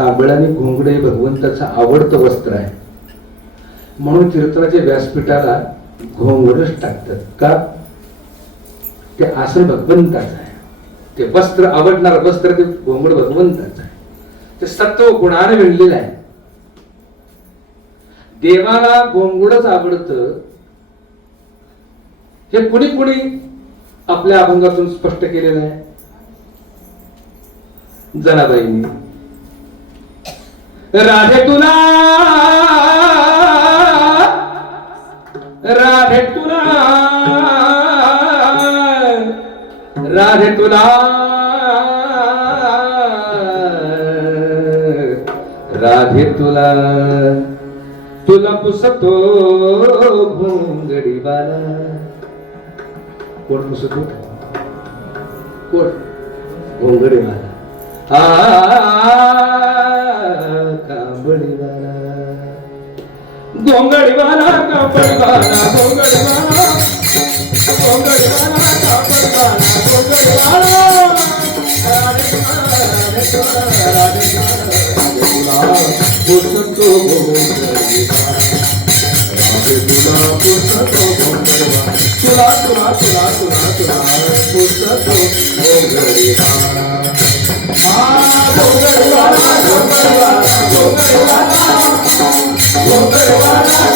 काबळ आणि घोंगडे भगवंताचं आवडतं वस्त्र आहे. म्हणून कीर्तनाच्या व्यासपीठाला घोंगडच टाकतात. का? ते आसन भगवंताचं आहे. ते वस्त्र आवडणार वस्त्र ते घोंगड भगवंताचं आहे. ते सत्व गुणाने विणलेलं आहे. देवाला घोंगडच आवडतं. हे कुणी कुणी आपल्या अभंगातून स्पष्ट केलेलं आहे? जनाबाईंनी. राधे तुला राधे तुला राधे तुला राधे तुला तुला पुसतो भोंगडी बाला. कोण पुसतो? कोण? भोंगडी बाला. कांबळी वाला गोंगडी वाला कांबळी वाला गोंगडी वाला गोंगडी वाला कांबळी वाला गोंगडी वाला राधे तुला, राधे तुला, राधे तुला, राधे तुला, पुसतो भोंगडी वाला. राधे तुला पुसतो भोंगडी वाला. तुला तुला तुला तुला तुला पुसतो भोंगडी वाला. जगमुनी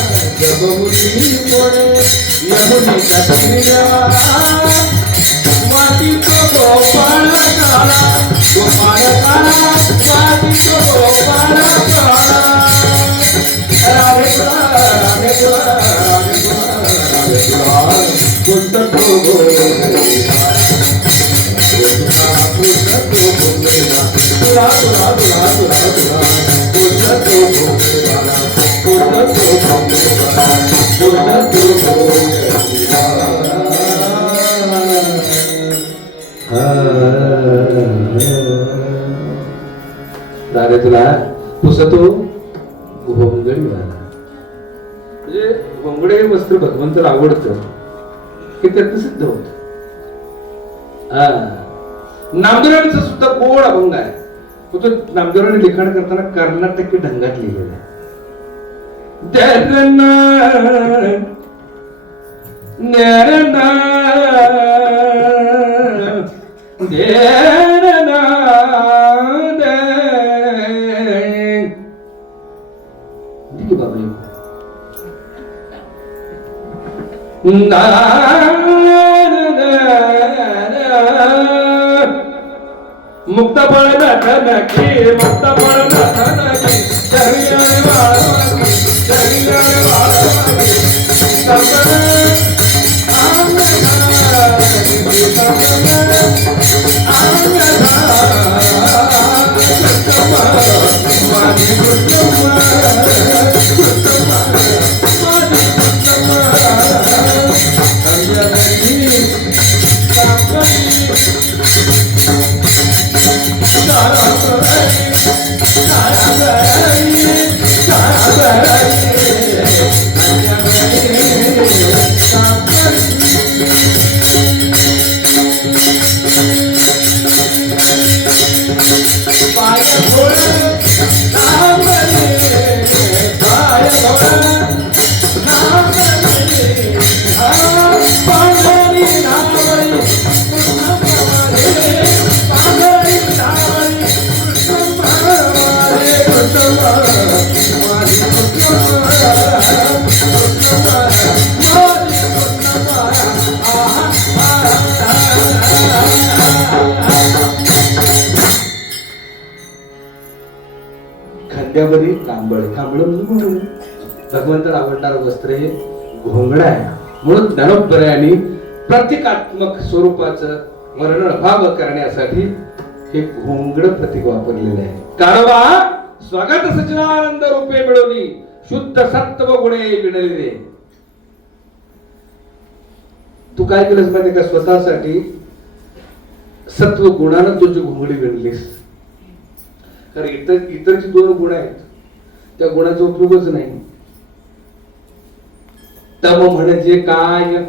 देवा जगमुनी कोणे यमुनीच्या तिरी देवा मातीतो गोपाळ काळा गोपाळ काळा मातीतो गोपाळ काळा राधे तुला, राधे तुला, राधे तुला, राधे तुला, पुस्तको गोविंदा. तुला तुला तुला तुला तुला पुस्तको गोविंदा. तुला पुसतो घोंगडी म्हणजे घोंगडे हे वस्त्र भगवंताला आवडतं. हे त्यातनं सिद्ध होत. हा. सुद्धा गोड अभंग आहे. तो तो नामदेवाने लिखाण करताना कर्नाटकी ढंगात लिहिलेला आहे. Derden Nereden Derden Dili ba yun? മുക്തപണ മുക്തപണ मोठा म्हणजे म्हणून. भगवंताला आवडणारं वस्त्र हे घोंगड आहे म्हणून ज्ञानोबरायांनी प्रतिकात्मक स्वरूपाचं वर्णन भाव करण्यासाठी हे घोंगड प्रतीक वापरलेलं आहे. कारवा स्वागत सचिनानंद रूपे मिळवली. शुद्ध सत्व गुणे विणलेले. तू काय केलंस माहिती का? स्वतःसाठी सत्व गुणानं तुझी घोंगडी विणलीस. कारण इतर इतरची दोन गुण आहेत. त्या गुणाचा उपयोगच नाही. तम म्हणजे काय?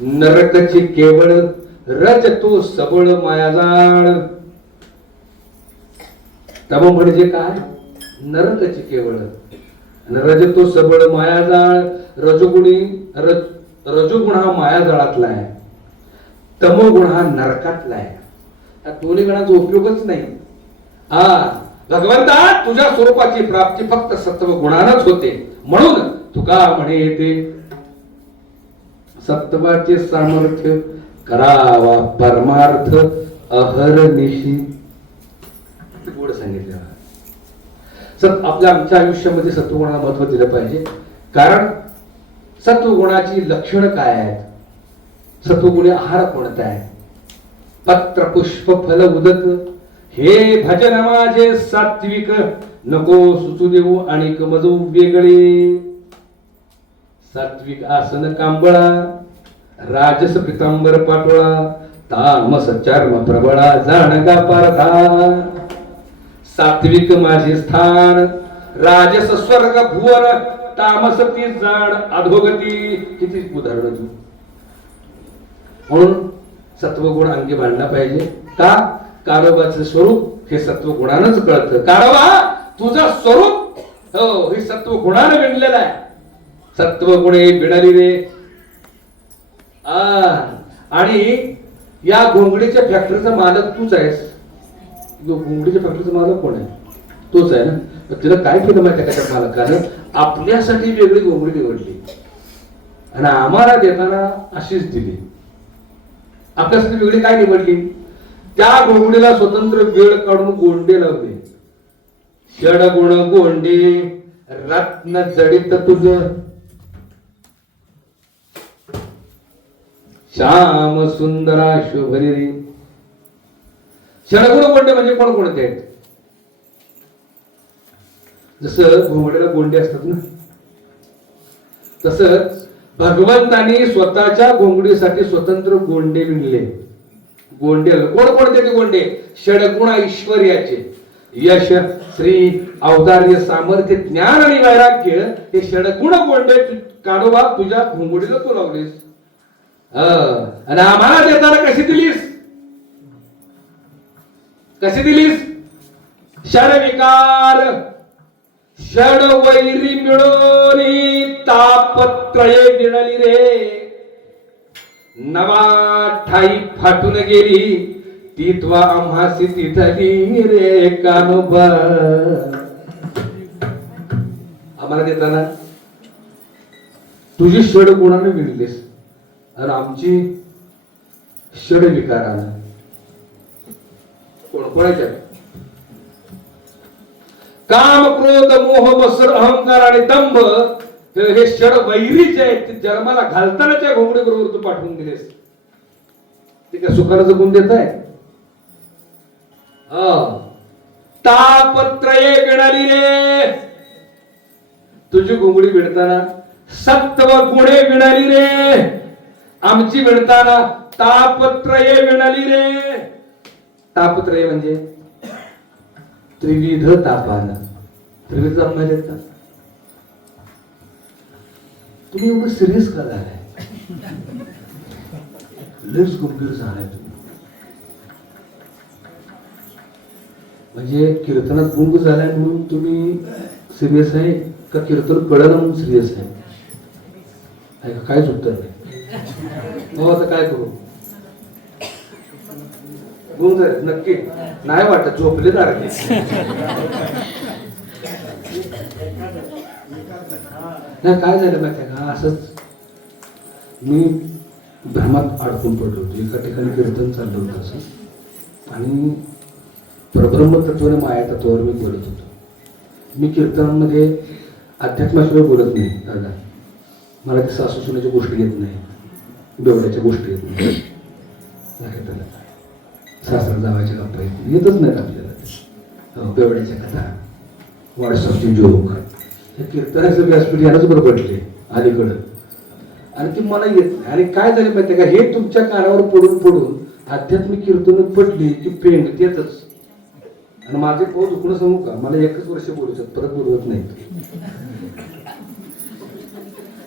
नरकची केवळ रच तो सबळ मायाजाळ तम म्हणजे काय? नरकची केवळ. रज तो सबळ मायाजाळ रजोगुणी रज रजोगुण हा मायाजाळातला आहे. तमोगुण हा नरकातला आहे. या दोन्ही गुणांचा उपयोगच नाही. हा भगवंता तुझ्या स्वरूपाची प्राप्ती फक्त सत्व गुणानच होते. म्हणून तुका म्हणे येते सत्वाचे सामर्थ्य करावा परमार्थ अहरनिशी गोड सांगितलं. सत आपल्या आमच्या आयुष्यामध्ये सत्वगुणाला महत्त्व दिलं पाहिजे. कारण सत्वगुणाची लक्षणं काय आहेत? सत्वगुणी आहार कोणता आहे? पत्र पुष्प फल उदक हे भजन माझे सात्विक नको सुचू देऊ आणि मजू वेगळे. सात्विक आसन कांबळा राजस पितांबर पाटोळा तामस चर्म प्रबळा जाणगा पारधा. सात्विक माझे स्थान राजस स्वर्ग भुवन तामस ती जाण अधोगती. किती उदाहरण म्हणून सत्वगुण अंगी बांधला पाहिजे. का? कारोबाचं स्वरूप हे सत्व गुणानंच कळतं. कारोबा तुझं स्वरूप हो हे सत्व गुणानं विणलेलं आहे. सत्व गुणे बिडाली रे. आणि या घोंगडीच्या फॅक्टरीचा मालक तूच आहेस. घोंगडीच्या फॅक्टरीचा मालक कोण आहे? तोच आहे ना? तिला काय केलं माहिती आहे का मालकानं? आपल्यासाठी वेगळी घोंगडी निवडली. आणि आम्हाला देताना अशीच दिली. आपल्यासाठी वेगळी काय निवडली? त्या घोंगडीला स्वतंत्र वेळ काढून गोंडे लावले. षड गुण गोंडे रत्न जडित तुझ. श्याम सुंदरा शोभरी. रे षडगुण गोंडे म्हणजे कोण कोणते आहेत? जसं घोंगड्याला गोंडे असतात ना. तसंच भगवंतानी स्वतःच्या घोंगडीसाठी स्वतंत्र गोंडे विणले. गोंडे कोण कोणते ते गोंडे? षडगुणा ऐश्वर्याचे यश श्री औदार्य सामर्थ्य ज्ञान आणि वैराग्य हे षडगुण गोंडे काढोबा तुझ्या घोंगडीला तू लावलीस. आणि आम्हाला देताना कशी दिलीस? कशी दिलीस? षड विकार षड वैरी मिळून तापत्रये गिळली रे. नवा ठाई फाटून गेली. ती त्वा आम्हासी तिथली रे कानोबा आम्हाला देताना तुझी षड कोणाने विणलीस? आणि आमची षड विकारा कोण? कोणाच्या? काम क्रोध मोह मसर अहंकार आणि दंभ हे हे षड वैरी जे आहेत ते जन्माला घालताना त्या घोंगडी बरोबर तू पाठवून दिलेस. ते काय सुखाला गुण देत आहे? तापत्रये मिळाली रे तुझी घोंगडी विणताना सत्व गुणे मिळाली रे आमची विणताना तापत्रये मिळाली रे तापत्रय म्हणजे त्रिविध तापानं. त्रिविध ताप माहिती तुम्ही एवढं सिरियस का झालाय? लस गंभीर झालाय तुम्ही. म्हणजे कीर्तनात गुंग झालाय म्हणून तुम्ही सिरियस आहे का कीर्तन कळलं म्हणून सिरियस आहे? आहे का? काहीच उत्तर नाही. मग आता काय करू? गुंग झाले नक्की. नाही वाटत झोपले तारखे नाही काय झालं माहिती का? असंच मी भ्रमात अडकून पडलो होतो. एका ठिकाणी कीर्तन चाललं होतं असं. आणि परब्रह्म तत्वाने माया तत्वावर मी बोलत होतो. मी कीर्तनामध्ये अध्यात्माशिवाय बोलत नाही दादा. मला ते सासू सुनेच्या गोष्टी येत नाही बेवड्याच्या गोष्टी येत नाही सासरा जावायच्या गप्पा येत नाही. येतच नाहीत आपल्याला. हो, बेवड्याच्या कथा. व्हॉट्सअपची जोक. हे कीर्तनाचं व्यासपीठ यानंच बरं पडले अलीकडं. आणि ती मला येत नाही. आणि काय झालं माहिती का? हे तुमच्या कानावर पडून पडून आध्यात्मिक कीर्तन पडली ती पेंड येतच आणि माझे पोत दुखणं सांगू का? मला एकच वर्ष बोलवतात परत बोलवत नाही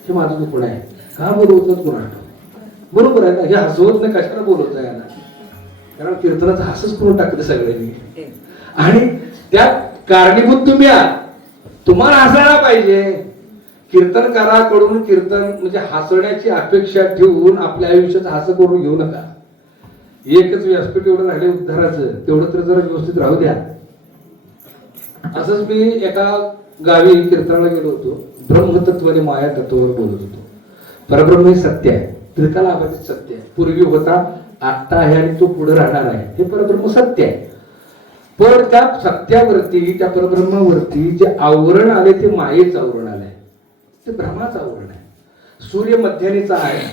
हे माझं दुखणं आहे. का बोलवत नाही कोणा बरोबर आहे ना? हे हसवत नाही कशाला बोलवत आहे ना कारण कीर्तनाचं हसच करून टाकते सगळ्यांनी. आणि त्यात कारणीभूत तुम्ही आहात. तुम्हाला हसायला पाहिजे. कीर्तनकाराकडून कीर्तन म्हणजे हसण्याची अपेक्षा ठेवून आपल्या आयुष्यात हस करून घेऊ नका. एकच व्यासपीठ एवढं राहिले उद्धाराचं तेवढं तर जरा व्यवस्थित राहू द्या. असंच मी एका गावी कीर्तनाला गेलो होतो. ब्रह्मतत्वाने माया तत्वावर बोलत होतो. परब्रह्म हे सत्य आहे. त्रिकालाबाधित सत्य आहे. पूर्वी होता आत्ता आहे आणि तो पुढे राहणार आहे. हे परब्रह्म सत्य आहे. पण त्या सत्यावरती त्या परब्रह्मावरती जे आवरण आले ते मायेचं आवरण आलंय. ते भ्रमाचं आवरण आहे. सूर्य मध्यानीचा आहे.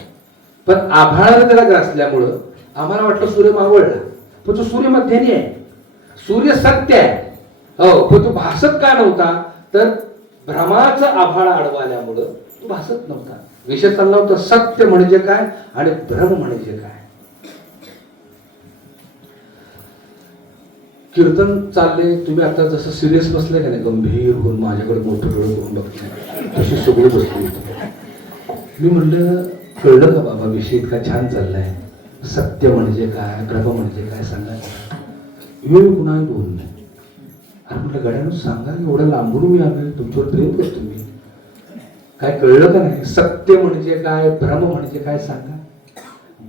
पण आभाळाने त्याला ग्रासल्यामुळं आम्हाला वाटलं सूर्य मावळला. पण तो सूर्य मध्यानी आहे. सूर्य सत्य आहे. हो पण तो भासत का नव्हता? तर भ्रमाचं आभाळ आडवाल्यामुळं तो भासत नव्हता. विषय चालला होता सत्य म्हणजे काय आणि भ्रम म्हणजे काय? कीर्तन चालले तुम्ही आता जसं सिरियस बसले का नाही गंभीर होऊन माझ्याकडे मोठं डोळं करून बघते तशी सगळी बसली मी म्हणलं कळलं का बाबा विषय इतका छान चाललाय. सत्य म्हणजे काय भ्रम म्हणजे काय सांगा. वेळ कुणाही बोल नाही. अरे म्हटलं गड्यानं सांगा एवढं लांबून मी आलोय तुमच्यावर प्रेम करतो मी. काय कळलं का नाही? सत्य म्हणजे काय भ्रम म्हणजे काय सांगा.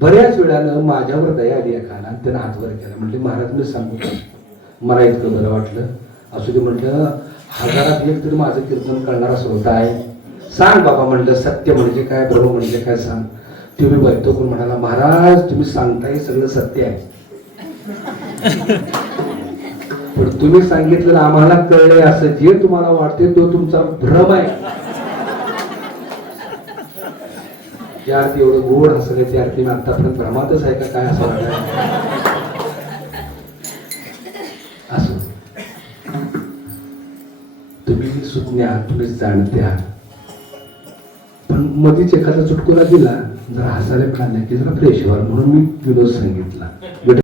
बऱ्याच वेळानं माझ्यावर दया आली एकाला आणि त्यानं हातवर केला. म्हटले महाराज मी सांगू मला इतकं बरं वाटलं. असू दे म्हटलं हजारात एक तरी माझं कीर्तन करणारा श्रोता आहे. सांग बाबा म्हटलं सत्य म्हणजे काय भ्रम म्हणजे काय सांग. तुम्ही बघतो करून म्हणाला महाराज तुम्ही सांगताय सगळं सत्य आहे. पण तुम्ही सांगितलं आम्हाला कळलंय असं जे तुम्हाला वाटते तो तुमचा भ्रम आहे. ज्या अर्थी एवढं गोड हसले त्या अर्थी मी आतापर्यंत भ्रमातच आहे का काय असं वाटलं असो तुम्ही सुज्ञ आहात तुम्ही जाणते आहात. पण मधीच एखादा चुटकुला दिला जरा हसायला मिळाला की जरा फ्रेश व्हाल म्हणून मी विनोद सांगितला.